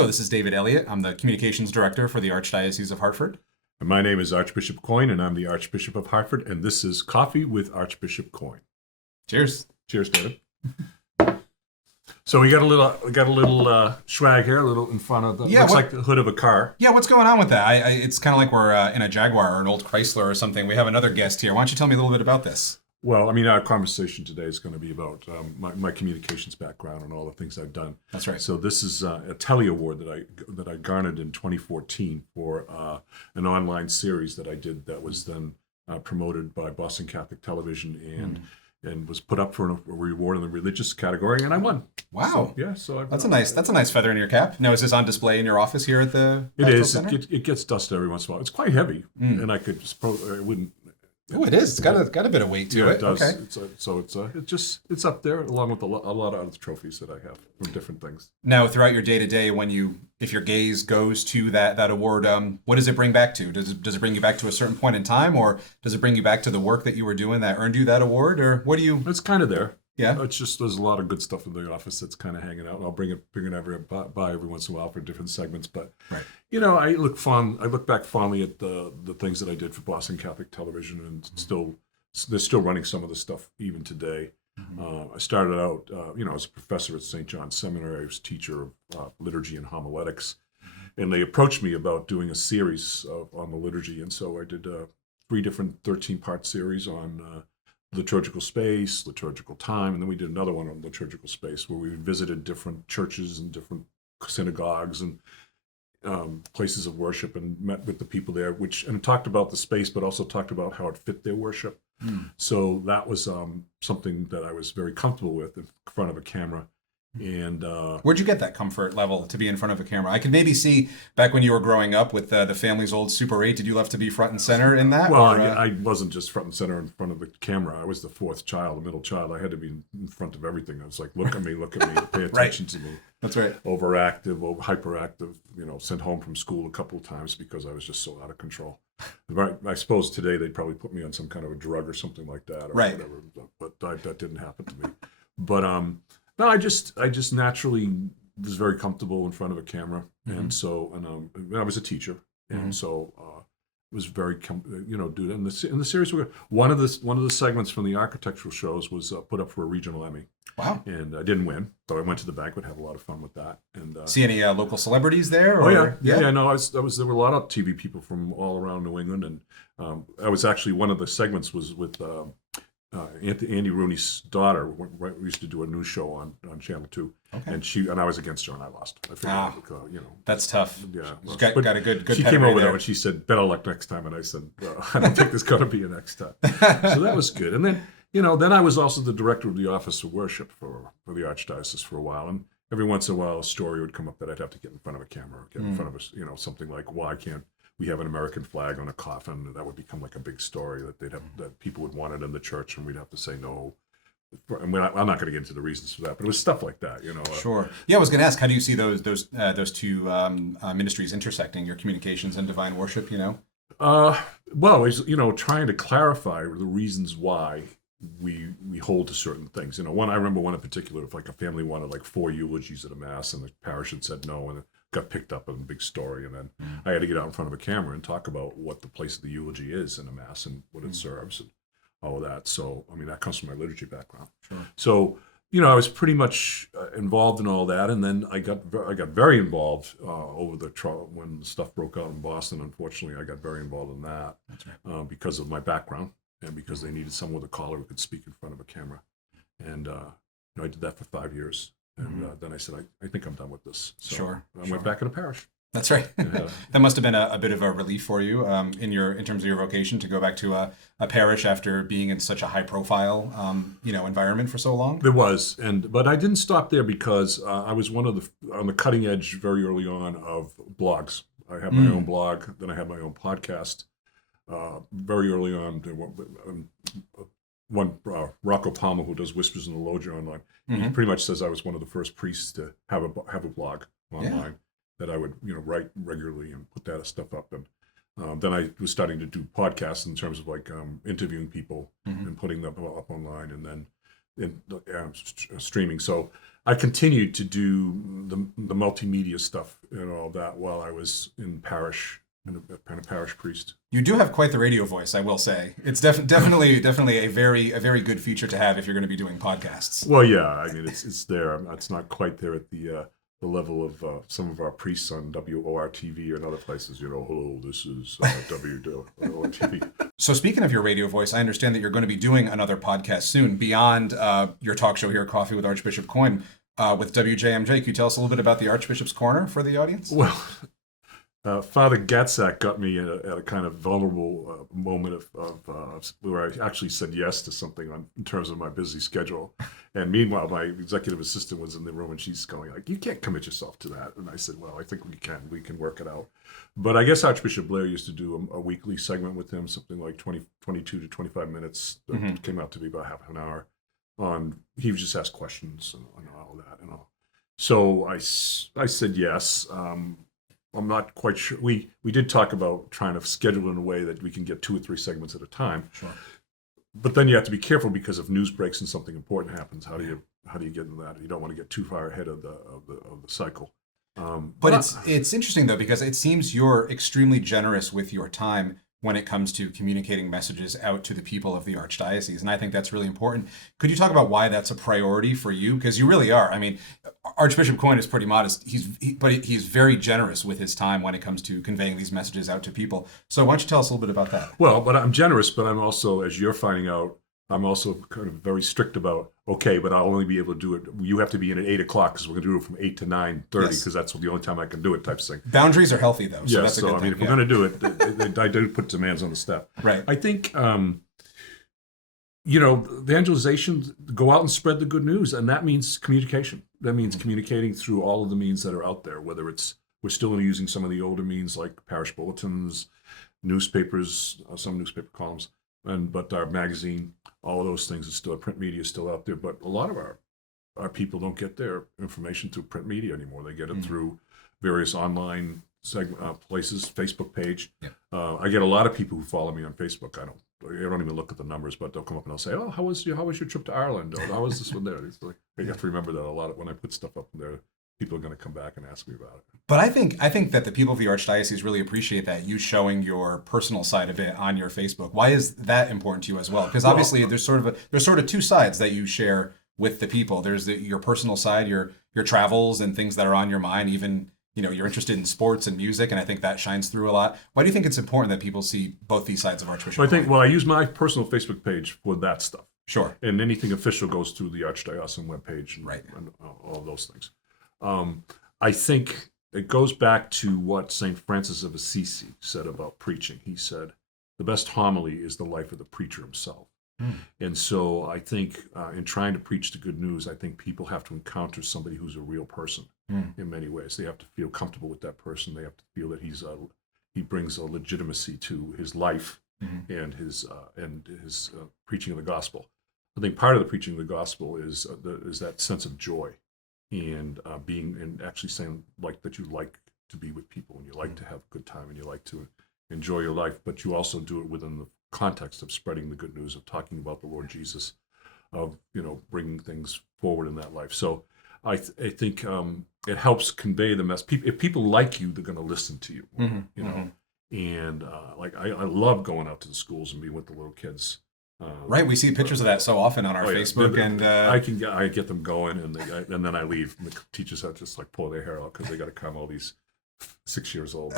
Hello, this is David Elliott. I'm the Communications Director for the Archdiocese of Hartford. And my name is Archbishop Coyne, and I'm the Archbishop of Hartford, and this is Coffee with Archbishop Coyne. Cheers. Cheers, David. So we got a little swag here, a little in front of the looks like the hood of a car. Yeah, what's going on with that? It's kind of like we're in a Jaguar or an old Chrysler or something. We have another guest here. Why don't you tell me a little bit about this? Well, I mean, our conversation today is going to be about my communications background and all the things I've done. That's right. So this is a Telly Award that I garnered in 2014 for an online series that I did that was then promoted by Boston Catholic Television and was put up for a reward in the religious category, and I won. Wow. So that's a nice feather in your cap. Now, is this on display in your office here at the? It is. It gets dusted every once in a while. It's quite heavy, and I could just I wouldn't. Oh, it is. It's got a bit of weight to it. It does. Okay. It's up there along with a lot of other trophies that I have from different things. Now, throughout your day to day, if your gaze goes to that award, what does it bring back to? Does it bring you back to a certain point in time, or does it bring you back to the work that you were doing that earned you that award, or what do you? It's kind of there. Yeah. It's just there's a lot of good stuff in the office that's kind of hanging out. And I'll bring it by every once in a while for different segments. But right. I look back fondly at the things that I did for Boston Catholic Television, and they're still running some of the stuff even today. I started out, as a professor at St. John's Seminary. I was teacher of liturgy and homiletics, and they approached me about doing a series on the liturgy, and so I did 3 different 13-part series on liturgical space, liturgical time, and then we did another one on liturgical space where we visited different churches and different synagogues and places of worship and met with the people there, and talked about the space, but also talked about how it fit their worship. So that was something that I was very comfortable with in front of a camera. And where'd you get that comfort level to be in front of a camera? I could maybe see back when you were growing up with the family's old Super 8. Did you love to be front and center in that? Well, I wasn't just front and center in front of the camera. I was the fourth child, the middle child. I had to be in front of everything. I was like, look at me, pay attention to me. That's right. Overactive, hyperactive. Sent home from school a couple of times because I was just so out of control. I suppose today they'd probably put me on some kind of a drug or something like that, or whatever. But that didn't happen to me. But no, I just naturally was very comfortable in front of a camera, and so I was a teacher, and so it was very dude. In the series, one of the segments from the architectural shows was put up for a regional Emmy. Wow! And I didn't win, so I went to the banquet, had a lot of fun with that. And see any local celebrities there? Or? Oh yeah. No, there were a lot of TV people from all around New England, and I was actually one of the segments was with. Andy Rooney's daughter. We used to do a news show on Channel 2, and I was against her, and I lost. I figured, that's tough. Yeah, got a good. She came over there and she said, "Better luck next time," and I said, "I don't think there's going to be a next time." So that was good. And then, then I was also the director of the Office of Worship for the Archdiocese for a while, and every once in a while, a story would come up that I'd have to get in front of a camera, or get in front of something like, why can't we have an American flag on a coffin? That would become like a big story that people would want it in the church, and we'd have to say no. I mean, I'm not going to get into the reasons for that, but it was stuff like that, Sure. Yeah, I was going to ask, how do you see those two ministries intersecting, your communications and divine worship? Well, it's, trying to clarify the reasons why we hold to certain things. I remember one in particular, if like a family wanted like 4 eulogies at a mass, and the parish had said no, and it got picked up in a big story, and then I had to get out in front of a camera and talk about what the place of the eulogy is in a mass and what it serves and all of that. So, I mean, that comes from my liturgy background. Sure. So, I was pretty much involved in all that, and then I got very involved over the trial when the stuff broke out in Boston. Unfortunately, I got very involved in that. That's right. Because of my background and because they needed someone with a collar who could speak in front of a camera, and I did that for 5 years. And then I said, I think I'm done with this. So I went back in a parish. That's right. That must have been a bit of a relief for you in terms of your vocation to go back to a parish after being in such a high profile environment for so long. There was, but I didn't stop there because I was on the cutting edge very early on of blogs. I had my own blog, then I had my own podcast. Very early on, Rocco Palmer, who does Whispers in the Loggia online, he pretty much says I was one of the first priests to have a blog online that I would write regularly and put that stuff up. And then I was starting to do podcasts in terms of like interviewing people and putting them up online. And then streaming. So I continued to do the multimedia stuff and all that while I was in parish, and a parish priest. You do have quite the radio voice, I will say. It's definitely a very good feature to have if you're going to be doing podcasts. Well, yeah, I mean it's there. It's not quite there at the level of some of our priests on WOR-TV and other places. Hello, this is WOR-TV. So speaking of your radio voice, I understand that you're going to be doing another podcast soon beyond your talk show here, Coffee with Archbishop Coyne, with WJMJ. Can you tell us a little bit about the Archbishop's Corner for the audience? Well, Father Gatzak got me at a kind of vulnerable moment of where I actually said yes to something in terms of my busy schedule. And meanwhile, my executive assistant was in the room and she's going like, "You can't commit yourself to that." And I said, "Well, I think we can work it out." But I guess Archbishop Blair used to do a weekly segment with him, something like 22 to 25 minutes. That came out to be about half an hour. He would just ask questions and all that and all. So I said yes. I'm not quite sure. We did talk about trying to schedule it in a way that we can get 2 or 3 segments at a time. Sure. But then you have to be careful because if news breaks and something important happens, how do you get into that? You don't want to get too far ahead of the cycle. But it's interesting though, because it seems you're extremely generous with your time when it comes to communicating messages out to the people of the Archdiocese. And I think that's really important. Could you talk about why that's a priority for you? Because you really are. I mean, Archbishop Coyne is pretty modest, but he's very generous with his time when it comes to conveying these messages out to people. So why don't you tell us a little bit about that? Well, but I'm generous, but I'm also, as you're finding out, I'm also kind of very strict about, okay, but I'll only be able to do it. You have to be in at 8 o'clock because we're going to do it from 8 to 9:30 because that's the only time I can do it type of thing. Boundaries are healthy though. So that's a good thing. If we're going to do it, I do put demands on the staff. Right. I think, evangelization, go out and spread the good news. And that means communication. That means communicating through all of the means that are out there, whether we're still using some of the older means like parish bulletins, newspapers, some newspaper columns, but our magazine, all of those things are still, print media is still out there. But a lot of our people don't get their information through print media anymore. They get it through various online places, Facebook page. Yeah. I get a lot of people who follow me on Facebook. I don't even look at the numbers, but they'll come up and they'll say, "Oh, how was your trip to Ireland? Or how was this one there?" It's like, you have to remember that a lot when I put stuff up there, people are going to come back and ask me about it. But I think that the people of the Archdiocese really appreciate that, you showing your personal side of it on your Facebook. Why is that important to you as well? Because obviously there's sort of 2 sides that you share with the people. There's your personal side, your travels and things that are on your mind. Even you're interested in sports and music, and I think that shines through a lot. Why do you think it's important that people see both these sides of Archbishop Coyne? I use my personal Facebook page for that stuff. Sure. And anything official goes through the Archdiocesan webpage and all those things. I think it goes back to what St. Francis of Assisi said about preaching. He said, the best homily is the life of the preacher himself. And so I think in trying to preach the good news, I think people have to encounter somebody who's a real person in many ways. They have to feel comfortable with that person. They have to feel that he brings a legitimacy to his life and his preaching of the gospel. I think part of the preaching of the gospel is that sense of joy and being and actually saying that you like to be with people and you like to have a good time and you like to enjoy your life, but you also do it within the context of spreading the good news, of talking about the Lord Jesus, of bringing things forward in that life. So I think it helps convey the message. If people like you, they're going to listen to you. And I love going out to the schools and being with the little kids. Right, we see pictures of that so often on our Facebook, and I get them going, and then I leave. And the teachers have just pull their hair out because they got to calm all these 6-year-olds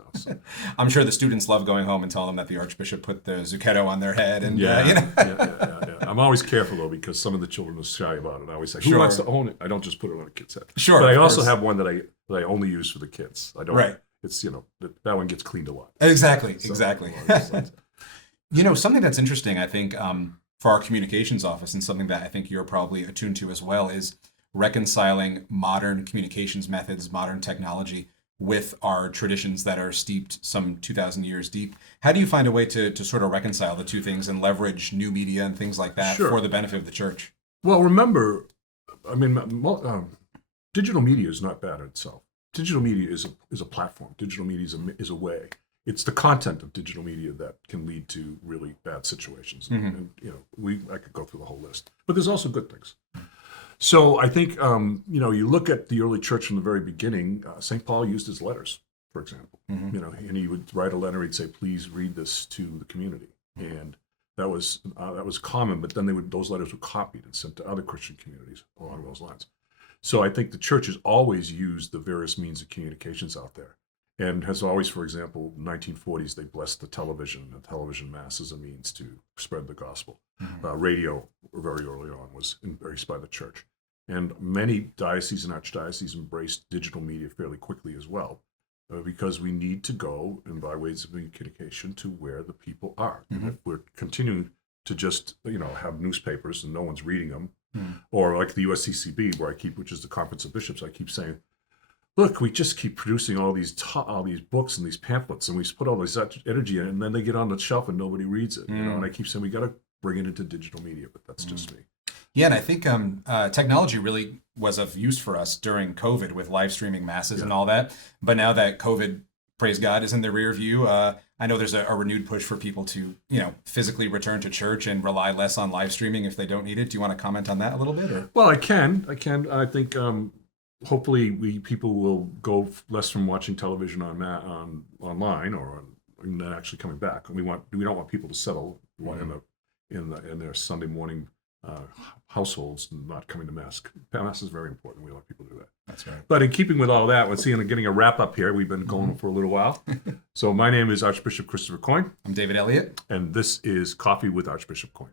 out. So. I'm sure the students love going home and telling them that the Archbishop put the zucchetto on their head, and yeah. I'm always careful though because some of the children are shy about it. I always say, "Who wants to own it?" I don't just put it on a kid's head. Sure, but I also have one that I only use for the kids. I don't. Right. It's that one gets cleaned a lot. Exactly. So, something that's interesting, I think, for our communications office, and something that I think you're probably attuned to as well, is reconciling modern communications methods, modern technology, with our traditions that are steeped some 2,000 years deep. How do you find a way to sort of reconcile the two things and leverage new media and things like that for the benefit of the church? Well, remember, digital media is not bad in itself. Digital media is a platform. Digital media is a way. it's the content of digital media that can lead to really bad situations. And I could go through the whole list, but there's also good things. So I think, you look at the early church from the very beginning, St. Paul used his letters, for example, and he would write a letter, he'd say, please read this to the community. And that was common, but then those letters were copied and sent to other Christian communities along those lines. So I think the church has always used the various means of communications out there, and has always, for example, 1940s, they blessed the television mass as a means to spread the gospel. Radio, very early on, was embraced by the church. And many dioceses and archdioceses embraced digital media fairly quickly as well, because we need to go, and by ways of communication, to where the people are. If we're continuing to just, have newspapers and no one's reading them, or like the USCCB, which is the Conference of Bishops, I keep saying, look, we just keep producing all these books and these pamphlets, and we put all this energy in it, and then they get on the shelf and nobody reads it. And I keep saying we got to bring it into digital media, but that's just me. Yeah, and I think technology really was of use for us during COVID with live streaming masses and all that. But now that COVID, praise God, is in the rear view, I know there's a renewed push for people to, physically return to church and rely less on live streaming if they don't need it. Do you want to comment on that a little bit? Or? Well, I can. I think hopefully people will go less from watching television online or than actually coming back. We don't want people to settle in their Sunday morning households and not coming to mass. Mass is very important. We want people to do that. That's right. But in keeping with all that, let's see, getting a wrap up here. We've been going for a little while. So my name is Archbishop Christopher Coyne. I'm David Elliott. And this is Coffee with Archbishop Coyne.